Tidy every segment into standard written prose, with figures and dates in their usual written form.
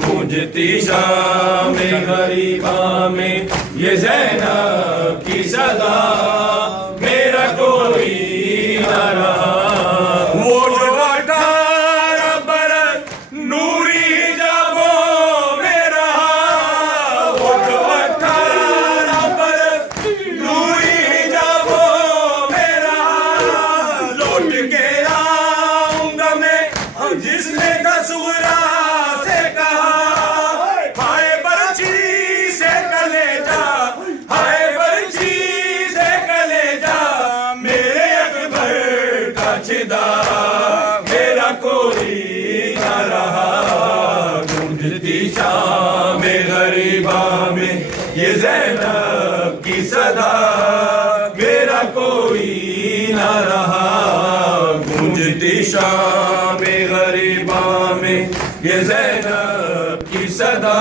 गूंजती शाम गरीबा में ये ज़ैनब की सदा, मेरा कोई न रहा। वो जो 18 बरस नूरी जबों में रहा, वो जो 18 बरस नूरी जबों में रहा। लौट के आऊंगा मैं जिसने कसुरा से कहा, हाय बर्छी से कलेजा, हाय बर्छी से कलेजा, मेरे अकबर का छिदा, मेरा कोई न रहा। गूंजती शाम गरीबा में ये ज़ैनब की सदा, मेरा कोई न रहा। गूंजती शाम गरीबा में ये ज़ैनब की सदा,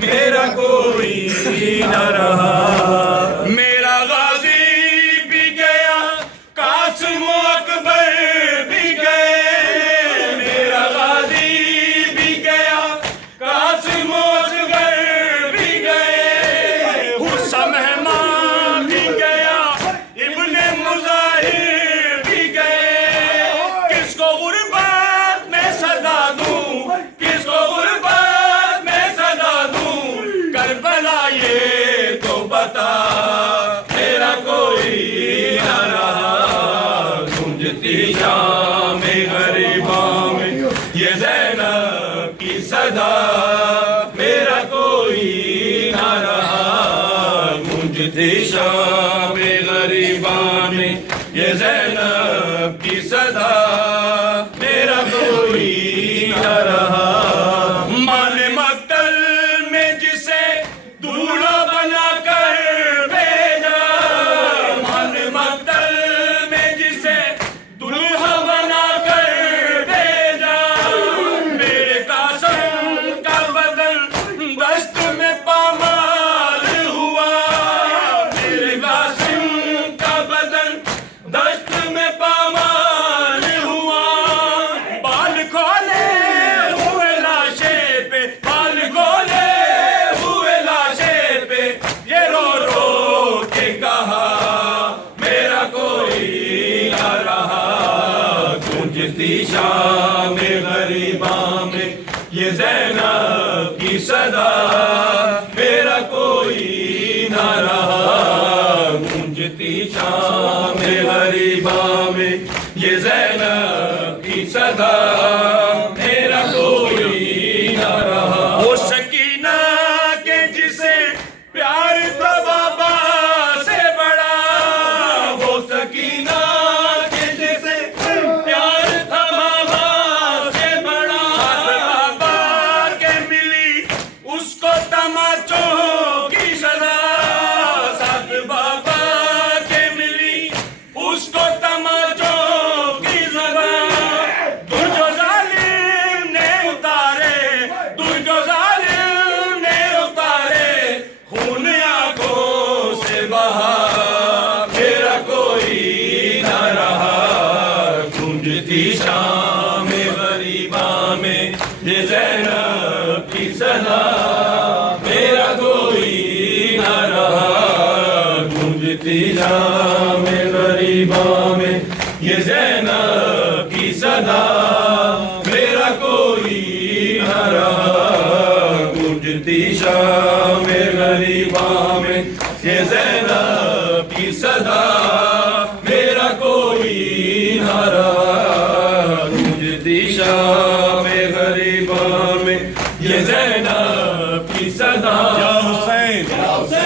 मेरा कोई न रहा। मेरा गाजी भी गया, कासिम अकबर भी गए। मेरा गाजी भी गया, कासिम असगर भी गए। हुस्न मेहमान भी गया, इब्ने मुज़ाहिर भी गए। किसको गुर्बत में सदा दूं, किसको गुर्बत में सदा दूं, करबला ये तो बता, मेरा कोई न रहा। गूंजती शाम गरीबा में ये ज़ैनब की सदा, मेरा कोई न रहा। गूंजती शाम गरीबा में ये ज़ैनब की सदा, मेरा कोई न रहा। माले मक्तल में जिसे दूल्हा बना कर भेजा, माले मक्तल में जिसे दूल्हा बना कर भेजा। मेरे कासिम का बदन दस्त में पामाल हुआ, मेरे कासिम का बदन दस्त में पामाल हुआ। बाल खोले हुए लाशे पे, बाल खोले हुए लाशे पे, ये रो रो के कहा, मेरा कोई न रहा। गूंजती शाम गरीबा में ये ज़ैनब की सदा, मेरा कोई न रहा। गूंजती शाम गरीबा में ये ज़ैनब की सदा, मेरा कोई न रहा। वो सकीना के जिसे प्यार था बाबा से बड़ा, वो सकीना के जिसे प्यार था बाबा से बड़ा। बाबा के मिली उसको तमाचों की सजा, साथ बाबा के मिली उसको तमाचों की सजा। तुझो जालिम ने उतारे, तुझो जालिम ने उतारे, खून आंखों से बहा, मेरा कोई न रहा। गूंजती शाम गरीबा में ये ज़ैनब की सदा, मेरा कोई न रहा। गूंजती शाम गरीबा में ये ज़ैनब की सदा, मेरा कोई न रहा। गूंजती शाम गरीबा में ये ज़ैनब की सदा, मेरा कोई न रहा। गूंजती शाम गरीबा में ये ज़ैनब की सदा।